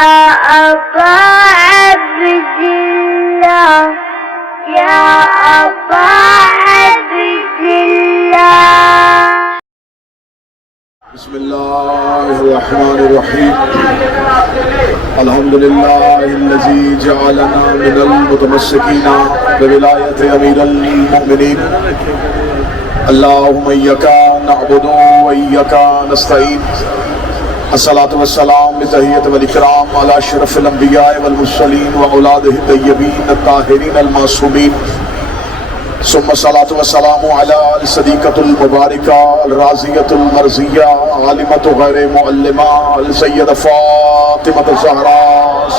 أبا عبد الله يا أبا عبد الله. بسم الله الرحمن الرحيم. الحمد لله الذي جعلنا من المتمسكين بولاية أمير المؤمنين. اللهم إياك نعبد وإياك نستعين. الصلاة والسلام بتحية والإكرام على أشرف الأنبياء والمرسلين وأولاده الطيبين الطاهرين المعصومين. ثم الصلاة والسلام على الصديقة المباركة الرازية المرزية عالمة غير معلمة السيدة فاطمة الزهراء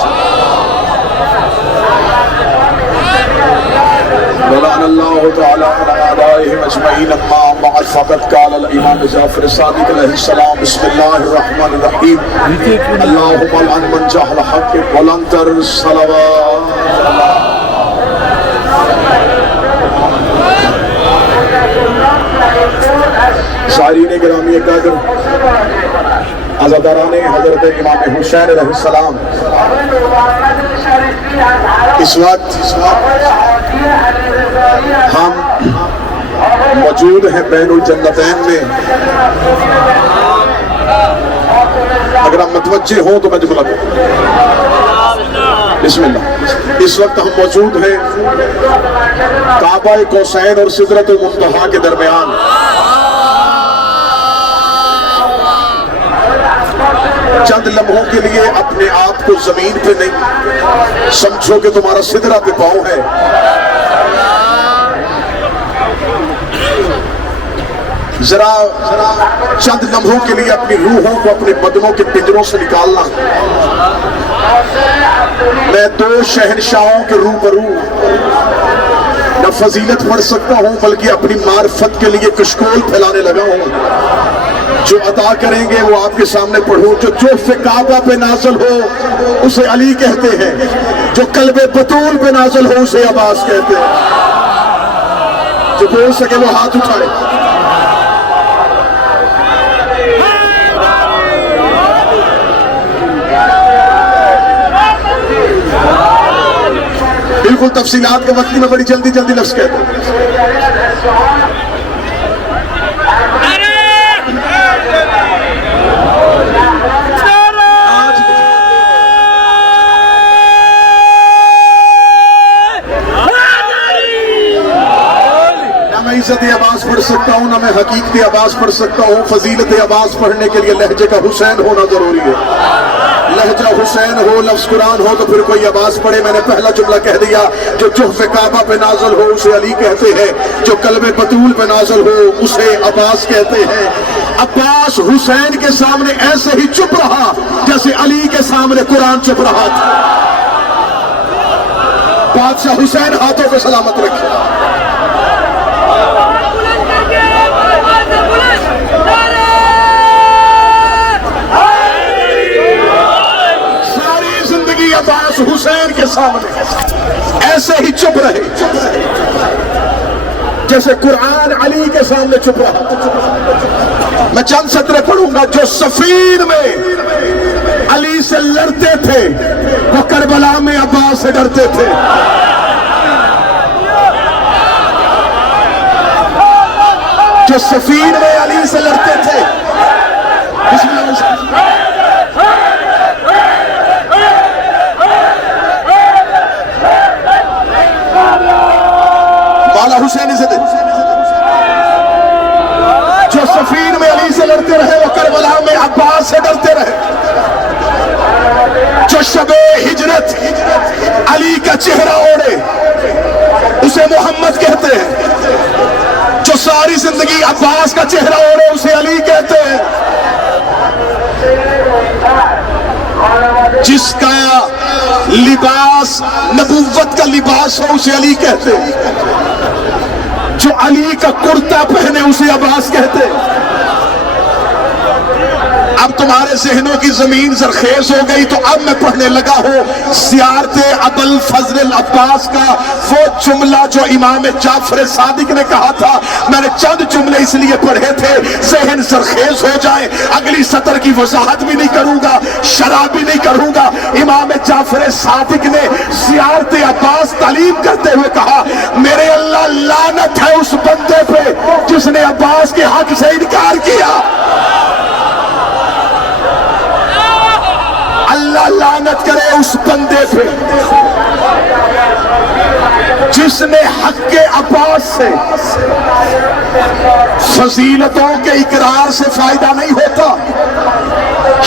ولعن الله تعالى على أعدائهم أجمعين. أما بعد فقد قال الإمام جعفر الصادق عليه السلام بسم الله الرحمن الرحيم. اللهم لعن من جهل حقك ولنتر الصلوات. شاعرین گرامی قدر، عزاداران حضرت امام حسین علیہ السلام، اس وقت ہم موجود ہیں بین الجنتین میں. اگر ہم متوجہ ہوں تو میں جملہ کروں. بسم اللہ. اس وقت ہم موجود ہیں کعبہ قوسین اور سدرۃ المنتہا کے درمیان. چند لمحوں کے لیے اپنے آپ کو زمین پہ نہیں سمجھو کہ تمہارا سدرہ پہ پاؤں ہے. ذرا چند لمحوں کے لیے اپنی روحوں کو اپنے بدنوں کے پنجروں سے نکالنا. میں دو شہنشاہوں کے روبرو نہ فضیلت پڑھ سکتا ہوں بلکہ اپنی معرفت کے لیے کشکول پھیلانے لگا ہوں. جو عطا کریں گے وہ آپ کے سامنے پڑھوں. جو جوف کعبہ پہ نازل ہو اسے علی کہتے ہیں. جو قلب بطول پہ نازل ہو اسے عباس کہتے ہیں. جو بول سکے وہ ہاتھ اٹھائے. بالکل تفصیلات کے وقت میں بڑی جلدی لفظ کہتا ہوں. عزت عباس پڑھ سکتا ہوں نہ میں حقیقت عباس پڑھ سکتا ہوں. فضیلت عباس پڑھنے کے لیے لہجے کا حسین ہونا ضروری ہے. لہجہ حسین ہو لفظ قرآن ہو تو پھر کوئی عباس پڑھے. میں نے پہلا جملہ کہہ دیا. جو جوف کعبہ پہ نازل ہو اسے علی کہتے ہیں. جو قلب بطول پہ نازل ہو اسے عباس کہتے ہیں. عباس حسین کے سامنے ایسے ہی چپ رہا جیسے علی کے سامنے قرآن چپ رہا تھا. بادشاہ حسین ہاتھوں پہ سلامت رکھے. عباس حسین کے سامنے ایسے ہی چپ رہے جیسے قرآن علی کے سامنے چپ رہا. میں چند سطریں پڑھوں گا. جو صفین میں علی سے لڑتے تھے وہ کربلا میں عباس سے ڈرتے تھے. جو صفین میں علی سے لڑتے تھے حسین سے جو صفین میں علی سے لڑتے رہے وہ کربلا میں عباس سے ڈرتے رہے. جو شب ہجرت علی کا چہرہ اوڑے اسے محمد کہتے ہیں. جو ساری زندگی عباس کا چہرہ اوڑے اسے علی کہتے ہیں. جس کا لباس نبوت کا لباس ہو اسے علی کہتے ہیں. جو علی کا کرتا پہنے اسے عباس کہتے. اب تمہارے ذہنوں کی زمین زرخیز ہو گئی تو اب میں پڑھنے لگا ہوں زیارت ابوالفضل العباس کا وہ جملہ جو امام جعفر صادق نے کہا تھا. میں نے چند جملے اس لیے پڑھے تھے ذہن زرخیز ہو جائے. اگلی سطر کی وضاحت بھی نہیں کروں گا, شرح بھی نہیں کروں گا, امام جعفر صادق نے زیارت عباس تعلیم کرتے ہوئے کہا میرے اللہ لعنت ہے اس بندے پہ جس نے عباس کے حق سے انکار کیا، اللہ لعنت کرے اس بندے پہ جس نے حق عباس سے، فضیلتوں کے اقرار سے فائدہ نہیں ہوتا،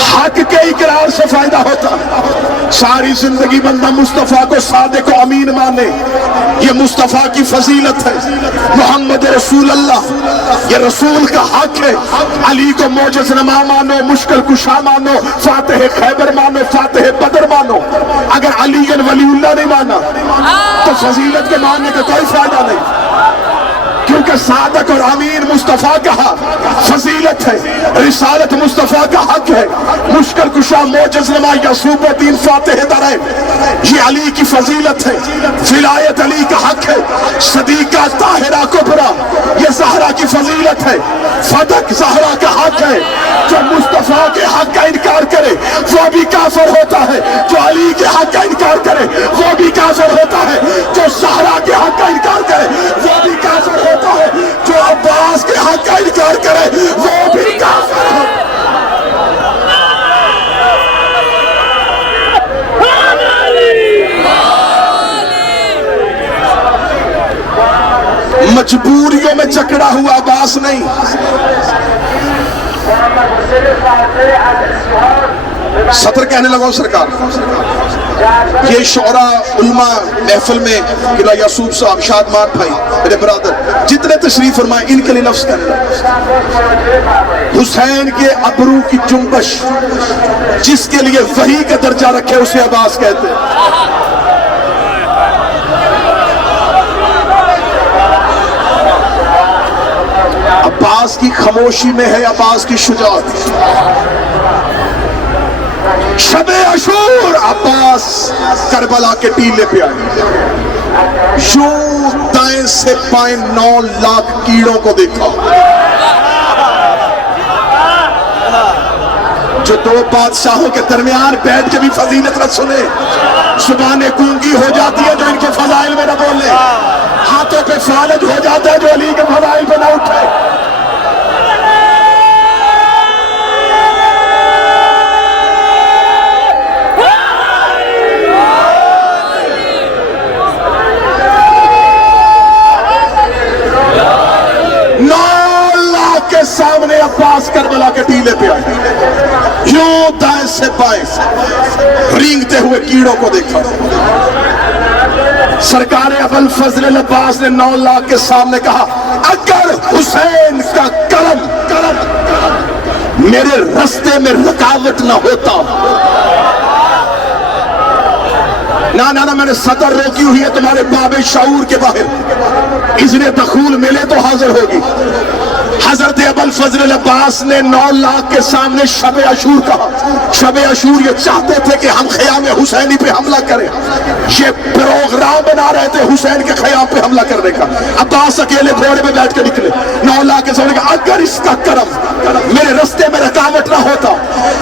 حق کے اقرار سے فائدہ ہوتا۔ ساری زندگی بندہ مصطفیٰ کو صادق و امین مانے، یہ مصطفیٰ کی فضیلت ہے۔ محمد رسول اللہ یہ رسول کا حق ہے۔ علی کو معجز نما مانو، مشکل کشا مانو، فاتح خیبر مانو، فاتح بدر مانو، اگر علی ولی اللہ نہیں مانا تو فضیلت کے ماننے کا کوئی فائدہ نہیں، کیونکہ صادق اور امین مصطفیٰ کا فضیلت ہے، رسالت مصطفیٰ کا حق ہے، مشکل کشا معجز نما یعصوب الدین فاتح درائم یہ علی کی فضیلت ہے، ولایت علی کا حق ہے، صدیقہ طاہرہ کبریٰ یہ زہرا کی فضیلت ہے، صدق زہرا کا حق ہے۔ جو مصطفیٰ کے حق کا انکار کرے وہ بھی کافر ہوتا ہے، جو علی کے حق کا انکار کرے وہ بھی کافر ہوتا ہے، جو زہرا کے حق کا انکار کرے وہ بھی کافر ہوتا ہے، جو عباس کے حق کا انکار کرے وہ بھی کافر ہے۔ مجبوریوں میں جکڑا ہوا عباس نہیں، صدر کہنے لگا سرکار یہ شعراء علماء محفل میں قلعہ یعصوب صاحب، شادمان بھائی میرے برادر جتنے تشریف فرمائے ان کے لیے لفظ کہنے لگا حسین کے ابرو کی جنبش جس کے لیے وحی کا درجہ رکھے اسے عباس کہتے ہیں۔ عباس کی خاموشی میں ہے عباس کی شجاعت۔ شب عاشور عباس کربلا کے ٹیلے پہ آئے، یوں دائیں سے بائیں 9 لاکھ کیڑوں کو دیکھا جو 2 بادشاہوں کے درمیان بیٹھ کے بھی فضیلت نہ سنے، زبانیں گونگی ہو جاتی ہے جو ان کے فضائل میں نہ بولے، ہاتھوں پہ فالج ہو جاتا ہے جو علی کے فضائل پہ نہ اٹھے۔ سامنے عباس کربلا کے ٹیلے پہ آئے، یوں دائیں سے بائیں رینگتے ہوئے کیڑوں کو دیکھا۔ سرکار ابوالفضل العباس نے 9 لاکھ کے سامنے کہا اگر حسین کا کرم میرے رستے میں رکاوٹ نہ ہوتا، نہ میں نے صدر روکی ہوئی ہے تمہارے باب شعور کے باہر، اذن دخول ملے تو حاضر ہوگی۔ حضرت ابوالفضل العباس نے 9 لاکھ کے سامنے شب عاشور کہا۔ شب عاشور یہ چاہتے تھے کہ ہم خیام حسینی پہ حملہ کریں، یہ پروگرام بنا رہے تھے حسین کے خیام پہ حملہ کرنے کا۔ عباس اکیلے گھوڑے میں بیٹھ کے نکلے، 9 لاکھ کے سامنے کہا اگر اس کا کرم میرے رستے میں رکاوٹ نہ ہوتا،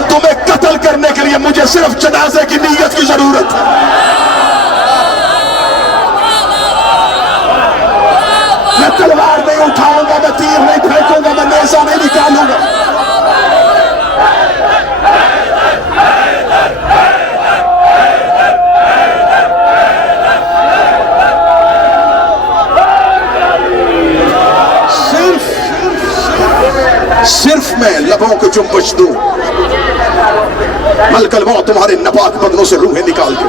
تمہیں قتل کرنے کے لیے مجھے صرف جنازے کی نیت کی ضرورت ہے۔ میں تلوار نہیں اٹھاؤں گا، میں تیر نہیں پھینکوں گا، میں نیزہ نہیں نکالوں گا۔ صرف میں لبوں کو جنبش دوں، ملک الموت تمہارے نپاک بدنوں سے روحیں نکال کے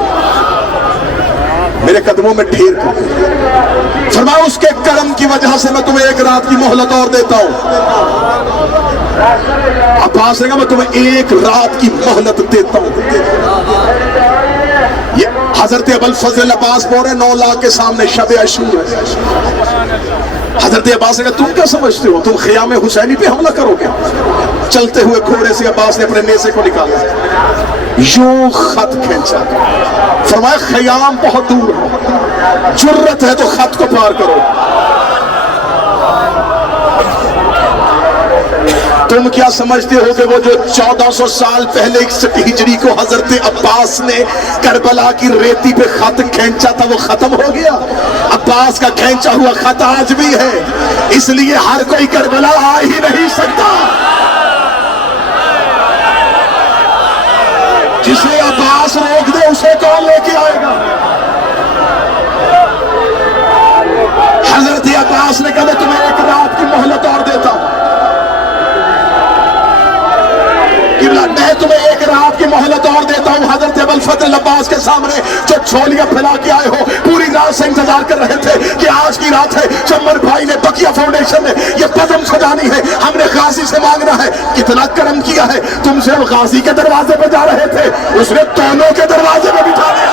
میرے قدموں میں ڈھیر کر دے۔ فرمایا اس کے کرم کی وجہ سے میں تمہیں 1 رات کی مہلت اور دیتا ہوں۔ عباس نے کہا میں تمہیں 1 رات کی مہلت دیتا ہوں۔ یہ حضرت ابوالفضل العباس بول رہے 9 لاکھ کے سامنے شب عاشور ہے۔ حضرت عباس نے کہا تم کیا سمجھتے ہو، تم خیام حسینی پہ حملہ کرو گے؟ چلتے ہوئے گھوڑے سے عباس نے اپنے نیزے کو نکالا، یوں خط کھینچا، فرمایا خیام بہت دور ہے، جرت ہے تو خط کو پار کرو۔ تم کیا سمجھتے ہو کہ وہ جو 1400 سال پہلے 61 ہجری کو حضرت عباس نے کربلا کی ریتی پہ خط کھینچا تھا وہ ختم ہو گیا؟ عباس کا کھینچا ہوا خط آج بھی ہے، اس لیے ہر کوئی کربلا آ ہی نہیں سکتا۔ جسے عباس روک دے اسے کون لے کے آئے گا؟ حضرت عباس نے کہا میں تمہیں ایک رات کی مہلت اور دیتا ہوں، میں تمہیں ایک رات کی مہلت اور دیتا ہوں۔ حضرت ابوالفضل عباس کے سامنے جو چھولیاں پھیلا کے آئے ہو، پوری رات سے انتظار کر رہے تھے کہ آج کی رات ہے، چمن بھائی نے بقیہ فاؤنڈیشن نے یہ قدم سجانی ہے، ہم نے غازی سے مانگنا ہے۔ کتنا کرم کیا ہے، تم سے غازی کے دروازے پہ جا رہے تھے، اس نے دونوں کے دروازے پہ بٹھا دیا۔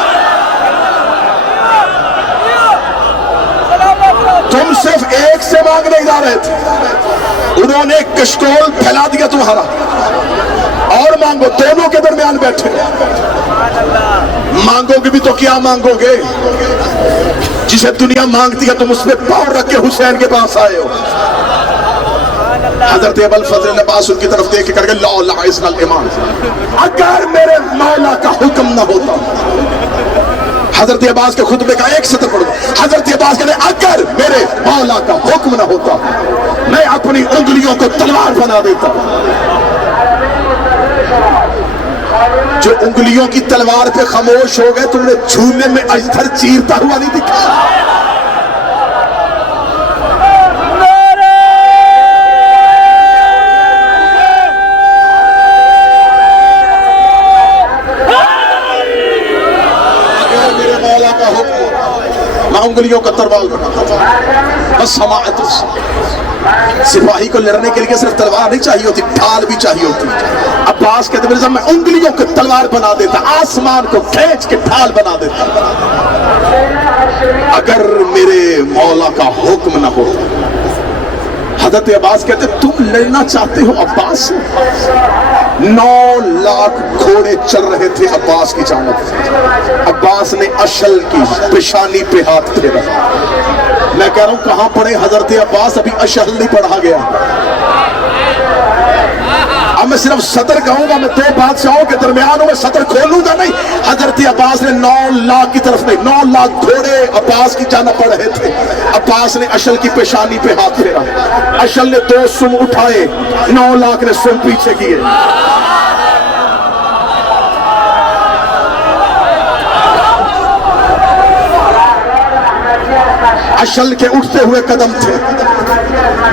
تم صرف ایک سے مانگنے جا رہے تھے، انہوں نے کشکول پھیلا دیا تمہارا، اور مانگو، دونوں کے درمیان بیٹھے۔ مانگو گے بھی تو کیا مانگو گے؟ جسے دنیا مانگتی ہے تم اس میں پاؤں رکھ کے حسین کے پاس آئے ہو۔ حضرت ابوالفضل عباس ان کی طرف دیکھ کے کر کے لا الہ الا الامام، اگر میرے مولا کا حکم نہ ہوتا۔ حضرت عباس کے خطبے کا ایک سطر پڑھو، حضرت عباس کہتے ہیں اگر میرے مولا کا حکم نہ ہوتا میں اپنی انگلیوں کو تلوار بنا دیتا۔ جو انگلیوں کی تلوار پہ خاموش ہو گئے، تم نے جھولے میں اجتر چیرتا ہوا نہیں دکھا۔ اگر میرے مولا کا حکم، میں انگلیوں کا تلوار بناتا تھا۔ بس سماعت، سپاہی کو لڑنے کے لیے صرف تلوار نہیں چاہیے ہوتی، ڈھال بھی چاہیے ہوتی۔ عباس کہتے ہیں میں انگلیوں کو تلوار بنا دیتا، آسمان کو کھینچ کے ڈھال بنا دیتا اگر میرے مولا کا حکم نہ ہو۔ حضرت عباس کہتے ہیں تم لڑنا چاہتے ہو عباس سے؟ 9 لاکھ گھوڑے چل رہے تھے عباس کی جانب۔ عباس نے اشل کی پیشانی پہ ہاتھ پھیرا۔ میں کہہ رہا ہوں کہاں پڑھے حضرت عباس، ابھی اشل نہیں پڑھا گیا۔ اب میں صرف صدر کہوں گا، میں 2 بادشاہوں کے درمیان ہوں، میں صدر کھولوں گا نہیں۔ حضرت عباس نے 9 لاکھ کی طرف نہیں، 9 لاکھ گھوڑے عباس کی جانب پڑھ رہے تھے۔ عباس نے اشل کی پیشانی پہ ہاتھ پھیرا، اشل نے 2 سم اٹھائے، 9 لاکھ نے سم پیچھے کیے۔ اشل کے اٹھتے ہوئے قدم تھے،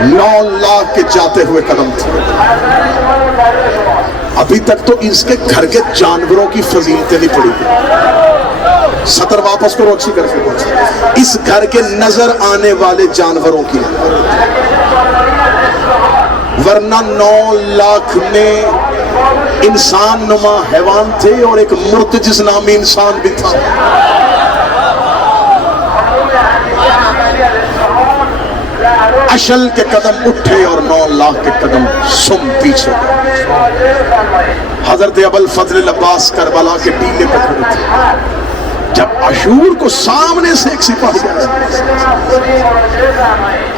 9 لاکھ کے جاتے ہوئے قدم تھے۔ ابھی تک تو اس کے گھر کے جانوروں کی فضیلتیں نہیں پڑی۔ سطر واپس کرو اچھی کر کے، اس گھر کے نظر آنے والے جانوروں کی، ورنہ 9 لاکھ میں انسان نما حیوان تھے اور ایک مرتجز نامی انسان بھی تھا۔ اشل کے قدم اٹھے اور 9 لاکھ کے قدم سم پیچھے۔ حضرت ابوالفضل عباس کربلا کے ٹیلے پہ کھڑے تھے، جب عاشور کو سامنے سے ایک سپاہی آیا،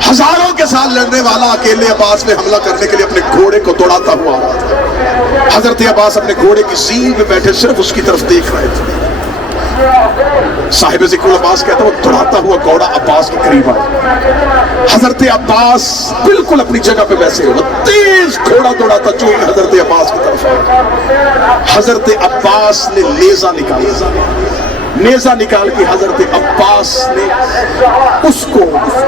ہزاروں کے ساتھ لڑنے والا اکیلے عباس پہ حملہ کرنے کے لیے اپنے گھوڑے کو دوڑاتا ہوا آ رہا تھا۔ حضرت عباس اپنے گھوڑے کی زین پہ بیٹھے صرف اس کی طرف دیکھ رہے تھے۔ صاحب ذکر عباس کہتا ہے وہ دوڑاتا ہوا گھوڑا عباس کے قریب آیا۔ حضرت عباس بالکل اپنی جگہ پہ بیٹھے ہوئے، تیز گھوڑا دوڑاتا جو حضرت عباس کی طرف آیا۔ حضرت عباس نے نیزہ نکالا، نیزہ نکال کے حضرت عباس نے اس کو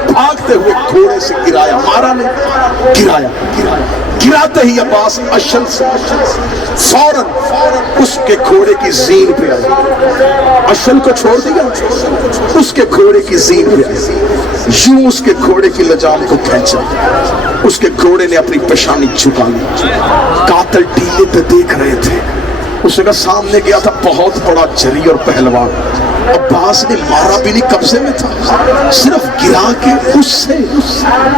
بھاگتے ہوئے گھوڑے سے گرایا، مارا نہیں، گرایا۔ گراتے ہی عباس اشل سے فوراً اس کے گھوڑے کی زین پہ آئی، اشل کو چھوڑ دیا، اس کے گھوڑے کی زین پہ آئی، یوں اس کے گھوڑے کی لجام کو کھینچا، اس کے گھوڑے نے اپنی پیشانی جھکا لی۔ قاتل ٹیلے پہ دیکھ رہے تھے، اس نے کہا سامنے گیا تھا بہت بڑا جری اور پہلوان، عباس نے مارا بھی نہیں، قبضے میں تھا، صرف گرا کے اس سے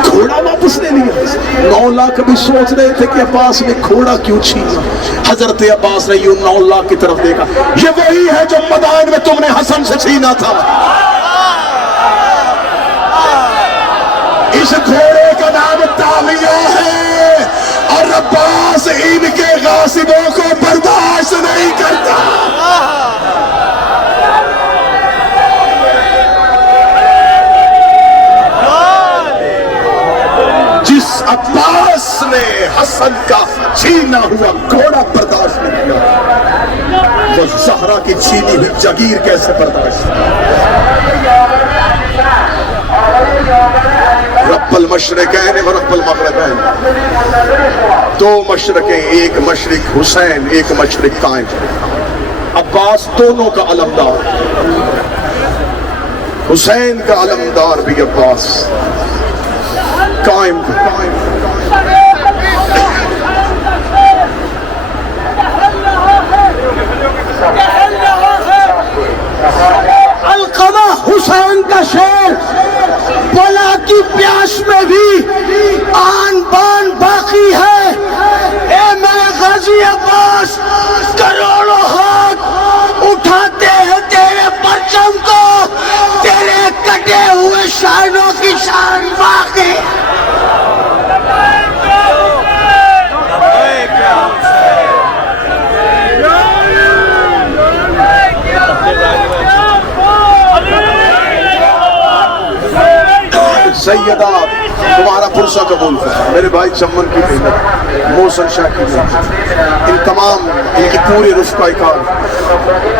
گھوڑا واپس لے لیا۔ 9 لاکھ ابھی سوچ رہے تھے کہ عباس نے گھوڑا کیوں چھینا۔ حضرت عباس نے یوں 9 لاکھ کی طرف دیکھا، یہ وہی ہے جو مدائن میں تم نے حسن سے چھینا تھا۔ اس گھوڑے کا نام تالیہ ہے اور عباس ان کے غاصبوں کو برداشت نہیں کرتا. جس عباس نے حسن کا چھینا ہوا گھوڑا برداشت نہیں کیا، وہ زہرا کی چھینی ہوئی جگیر کیسے برداشت؟ رب المشرقین و رب المغربین، دو مشرقیں، ایک مشرق حسین، ایک مشرق قائم. عباس دونوں کا علمدار، حسین کا علمدار بھی عباس، قائم. علقمہ حسین کا شعر، بلا کی پیاس میں بھی آن بان باقی ہے. اے میرے غازی عباس، کروڑوں ہاتھ اٹھاتے ہیں تیرے پرچم کو، تیرے کٹے ہوئے شانوں کی شان باقی. سیدہ تمہارا پرسہ قبول کر، میرے بھائی چمن کی بہن محسن شاہ کی بہن، ان تمام ان کی پوری رفقہ کار،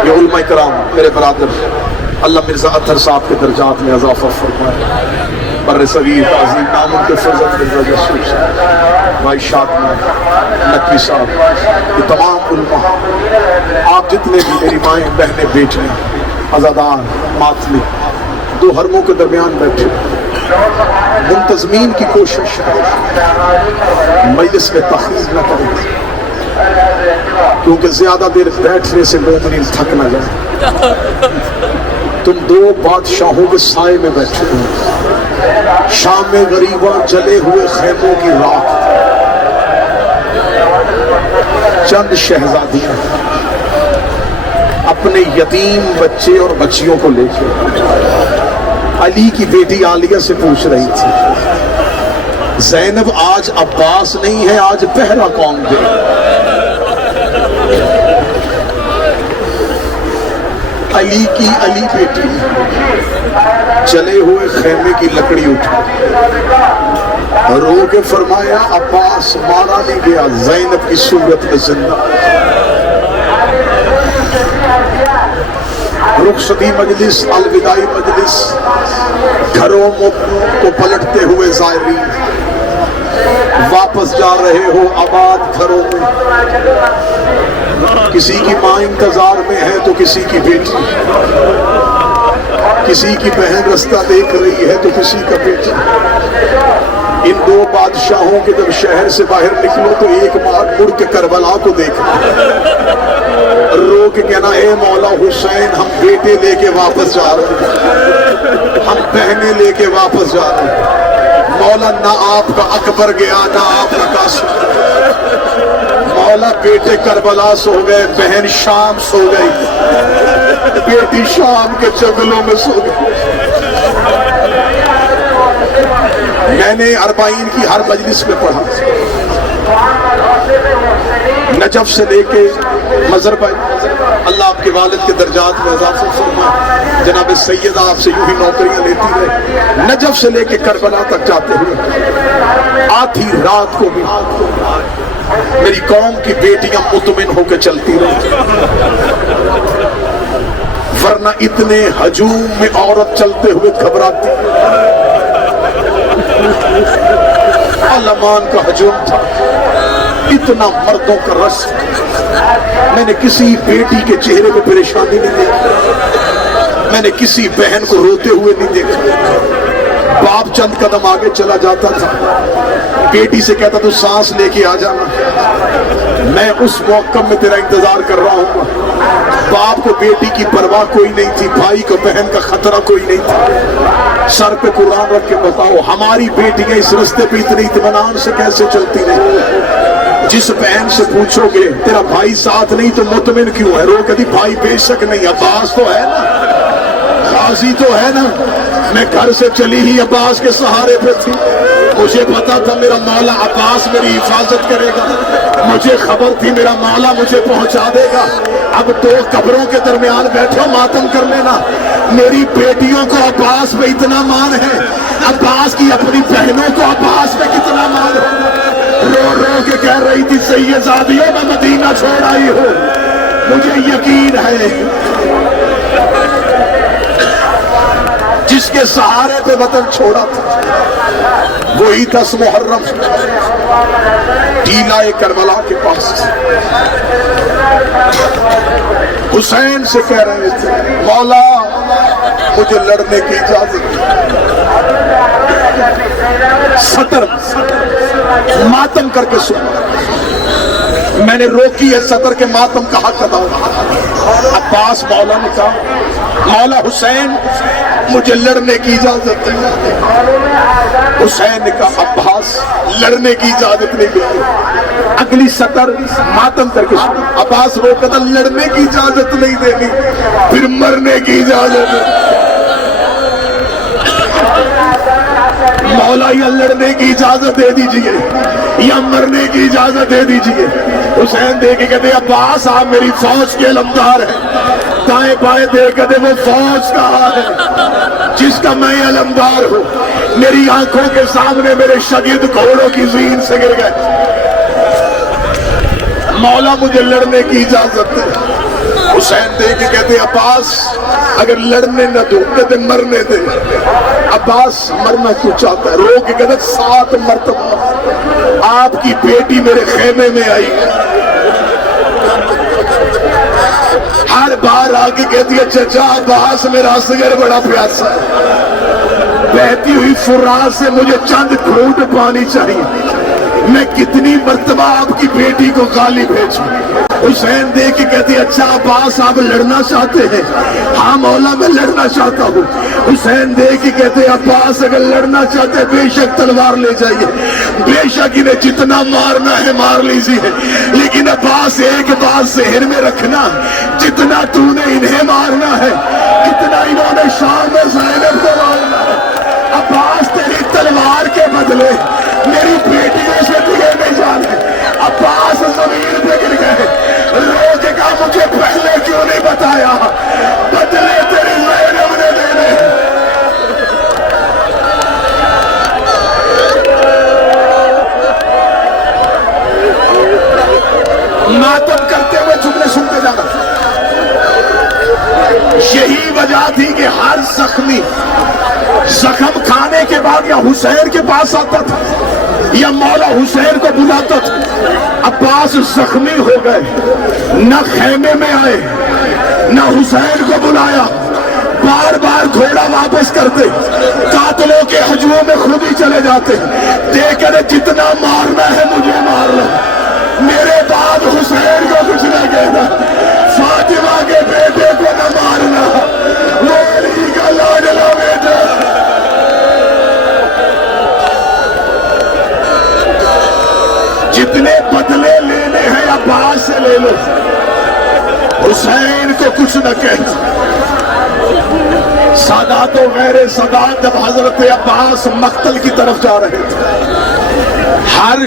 یہ علماء کرام، میرے برادر، اللہ مرزا اطہر صاحب کے درجات میں اضافہ فرمائے. بر صغیر کا عظیم نام ان کے فرزند مرزا یسوف صاحب، بھائی شادمان نقوی صاحب، یہ تمام علماء، آپ جتنے بھی میری مائیں بہنیں بیٹیاں عزادار ماتمی دو حرموں کے درمیان بیٹھے، منتظمین کی کوشش ہے مجلس میں تخریب نہ کریں، کیونکہ زیادہ دیر بیٹھنے سے مومنین تھک نہ جائیں. تم دو بادشاہوں کے سائے میں بیٹھے ہو، شام میں غریباں جلے ہوئے خیموں کی رات، چند شہزادیاں اپنے یتیم بچے اور بچیوں کو لے کے علی کی بیٹی عالیہ سے پوچھ رہی تھی، زینب آج عباس نہیں ہے، آج پہرا کون دے؟ علی کی علی بیٹی چلے ہوئے خیمے کی لکڑی اٹھا، رو کے فرمایا عباس مارا نہیں گیا، زینب کی صورت میں زندہ. رخصتی مجلس، الوداعی مجلس، گھروں کو پلٹتے ہوئے زائرین واپس جا رہے ہو آباد گھروں میں، کسی کی ماں انتظار میں ہے تو کسی کی بیٹی، کسی کی بہن رستہ دیکھ رہی ہے تو کسی کا بیٹا. ان دو بادشاہوں کے جب شہر سے باہر نکلو تو ایک بار مڑ کے کربلا کو دیکھا، رو کے کہنا اے مولا حسین، ہم بیٹے لے کے واپس جا رہے ہیں، ہم بہنیں لے کے واپس جا رہے ہیں. مولا نہ آپ کا اکبر گیا نہ آپ کا قاسم، مولا بیٹے کربلا سو گئے، بہن شام سو گئی، بیٹی شام کے جنگلوں میں سو گئی. میں نے اربعین کی ہر مجلس میں پڑھا، نجف سے لے کے مظہر بھائی، اللہ آپ کے والد کے درجات میں اضافہ فرمائے. جناب سیدہ آپ سے یوں ہی نوکریاں لیتی رہے، نجف سے لے کے کربلا تک جاتے ہوئے آدھی رات کو بھی میری قوم کی بیٹیاں مطمئن ہو کے چلتی رہی، ورنہ اتنے ہجوم میں عورت چلتے ہوئے گھبراتی. علمان کا ہجوم تھا، اتنا مردوں کا رس، میں نے کسی بیٹی کے چہرے پہ پریشانی نہیں دیکھی، میں نے کسی بہن کو روتے ہوئے نہیں دیکھا. باپ چند قدم آگے چلا جاتا تھا، بیٹی سے کہتا تو سانس لے کے آ جانا، میں اس موقع میں تیرا انتظار کر رہا ہوں. باپ کو بیٹی کی پرواہ کوئی نہیں تھی، بھائی کو بہن کا خطرہ کوئی نہیں تھا. سر پہ قرآن رکھ کے بتاؤ ہماری بیٹیاں اس رستے پہ اتنی اطمینان سے کیسے چلتی رہی؟ جس بہن سے پوچھو گے تیرا بھائی ساتھ نہیں تو مطمئن کیوں ہے، رو کہتی بھائی بے شک نہیں، عباس تو ہے نا. غازی تو ہے نا، میں گھر سے چلی ہی عباس کے سہارے پہ تھی، مجھے پتا تھا میرا مولا عباس میری حفاظت کرے گا، مجھے خبر تھی میرا مولا مجھے پہنچا دے گا۔ اب دو قبروں کے درمیان بیٹھو ماتم کر لینا، میری بیٹیوں کو عباس پہ اتنا مان ہے، عباس کی اپنی بہنوں کو عباس پہ کتنا مان ہے۔ رو رو کے کہہ رہی تھی سیدزادیوں میں مدینہ چھوڑ آئی ہوں، مجھے یقین ہے جس کے سہارے پہ وطن چھوڑا تھا وہی 10 محرم ٹیلہ کربلا کے پاس حسین سے کہہ رہے تھے مولا مجھے لڑنے کی اجازت، سطر ماتم کر کے سن، میں نے روکی ہے سطر کے ماتم کا حق ادا ہوگا۔ عباس مولا نے کہا مولا حسین مجھے لڑنے کی اجازت نہیں۔ حسین نے کہا عباس لڑنے کی اجازت نہیں ملتی، اگلی سطر ماتم کر کے سن، عباس رو کہتا لڑنے کی اجازت نہیں دینی، پھر مرنے کی اجازت ہے۔ مولا یا لڑنے کی اجازت دے دیجئے یا مرنے کی اجازت دے دیجئے۔ حسین دے کے کہتے عباس آپ میری فوج کے علمدار ہیں، دائیں بائیں دے کہتے وہ فوج کا ہے جس کا میں علمدار ہوں، میری آنکھوں کے سامنے میرے شاگرد گھوڑوں کی زین سے گر گئے، مولا مجھے لڑنے کی اجازت دے۔ حسین دے کے کہتے عباس اگر لڑنے نہ دو کہتے مرنے دے۔ عباس مرنا کیوں چاہتا ہے؟ رو کے کہتے 7 مرتبہ آپ کی بیٹی میرے خیمے میں آئی، ہر بار آگے کہتی ہے چچا عباس میرا اصغر بڑا پیاسا ہے، بہتی ہوئی فرات سے مجھے چند گھونٹ پانی چاہیے، میں کتنی مرتبہ آپ کی بیٹی کو گالی بھیجوں۔ حسین دے کے کہتی اچھا عباس آپ لڑنا چاہتے ہیں؟ ہاں مولا میں لڑنا چاہتا ہوں۔ حسین دے کے کہتے عباس اگر لڑنا چاہتے بے شک تلوار لے جائیے، بے شک انہیں جتنا مارنا ہے مار لیجیے، لیکن عباس ایک بات ذہن میں رکھنا، جتنا تو نے انہیں مارنا ہے اتنا انہوں نے شام میں زینب کو مارنا ہے۔ عباس تیری تلوار کے بدلے میری بیٹیوں سے تجھے نہیں جانے۔ عباس زمین پہ گر گئے، رو کے کہا مجھے پہلے کیوں نہیں بتایا، بدلے تیری زینب نے دینے۔ ماتم کرتے ہوئے جملے سنتے جانا، یہی وجہ تھی کہ ہر زخمی زخم کھانے کے بعد یا حسین کے پاس آتا تھا یا مولا حسین کو بلاتا تھا۔ عباس زخمی ہو گئے، نہ خیمے میں آئے نہ حسین کو بلایا، بار بار گھوڑا واپس کرتے، قاتلوں کے ہجوم میں خود ہی چلے جاتے، دیکھنے جتنا مارنا ہے مجھے مارنا، میرے بعد حسین کو کچھ نہ کہنا، فاطمہ کے بیٹے کو نہ مارنا، وہ علی کا لاڈلا بیٹا۔ جتنے بدلے لینے ہیں عباس سے لے لو، حسین کو کچھ نہ کہنا۔ سادات و غیر سادات جب حضرت عباس مقتل کی طرف جا رہے تھے، ہر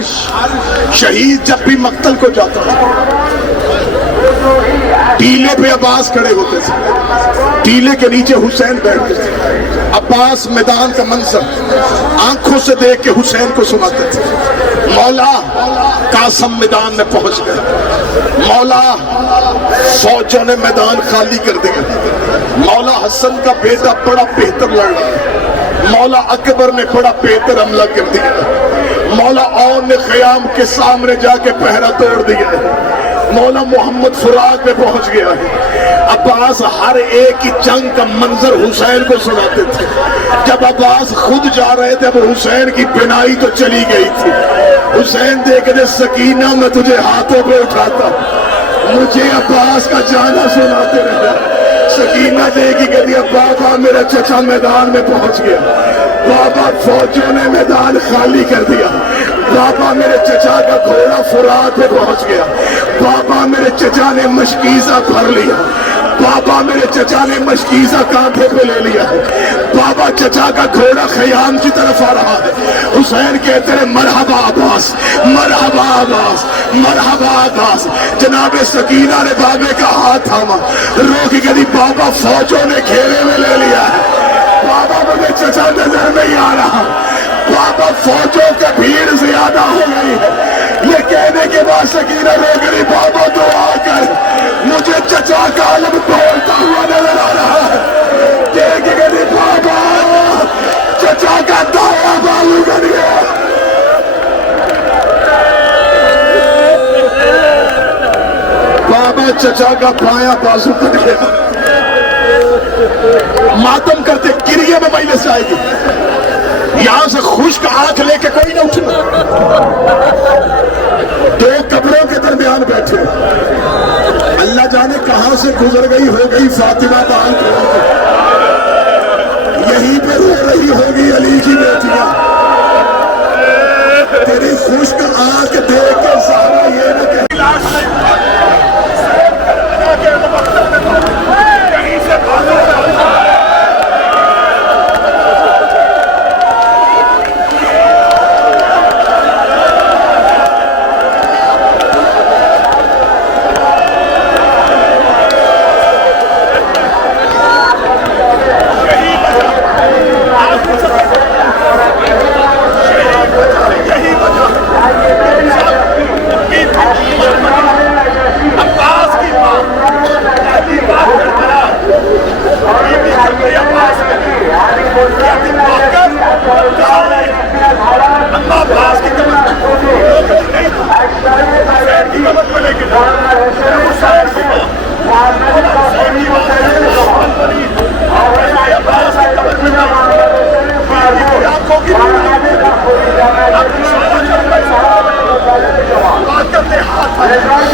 شہید جب بھی مقتل کو جاتا تھا ٹیلے پہ عباس کھڑے ہوتے تھے، ٹیلے کے نیچے حسین بیٹھتے تھے، عباس میدان کا منظر آنکھوں سے دیکھ کے حسین کو سناتے تھے۔ مولا قاسم میدان میں پہنچ گئے، مولا فوجوں نے میدان خالی کر دیا، مولا حسن کا بیٹا بڑا بہتر لڑ رہا ہے، مولا اکبر نے بڑا بہتر حملہ کر دیا، مولا اون نے خیام کے سامنے جا کے پہرا توڑ دیا، مولا محمد فراق میں پہنچ گیا ہے۔ عباس ہر ایک کی جنگ کا منظر حسین کو سناتے تھے۔ جب عباس خود جا رہے تھے اب حسین کی بینائی تو چلی گئی تھی، حسین دیکھنے سکینہ میں تجھے ہاتھوں پہ اٹھاتا، مجھے عباس کا جانا سناتے رہے۔ سکینہ دیکھی کہتی بابا میرا چچا میدان میں پہنچ گیا، بابا فوجوں نے میدان خالی کر دیا، بابا میرے چچا کا گھوڑا فرات پہ پہنچ گیا، بابا میرے چچا نے مشکیزہ بھر لیا، بابا میرے چچا نے مشکیزہ کانٹھے پہ لے لیا ہے، بابا چچا کا گھوڑا خیام کی طرف آ رہا ہے۔ حسین کہتے ہیں مرحبا عباس، مرحبا عباس، مرحبا عباس۔ جناب سکینہ نے بابے کا ہاتھ تھاما، روک کے دی بابا فوجوں نے گھیرے میں لے لیا ہے، بابا مجھے چچا نظر نہیں آ رہا، بابا فوجوں کے بھیڑ زیادہ ہو گئی ہے۔ یہ کہنے کے بعد سکینہ روک گئی، بابا دعا کر، مجھے چچا کا علم توڑتا ہوا نظر آ رہا ہے۔ دیکھ گئی بابا چچا کا دایا بالو کر گیا۔ بابا چچا کا بایاں بازو کٹ گیا۔ ماتم کرتے گریے میں مجلس آئے گی، یہاں سے خشک آنکھ لے کے کوئی نہ اٹھنا، دو قبروں کے درمیان بیٹھے، اللہ جانے کہاں سے گزر گئی ہوگی فاطمہ بال کھول کے، یہیں پہ رو رہی ہوگی علی کی بیٹیاں۔ تیری خشک آنکھ دیکھ کے سارا یہ نہ کہ ہاتھ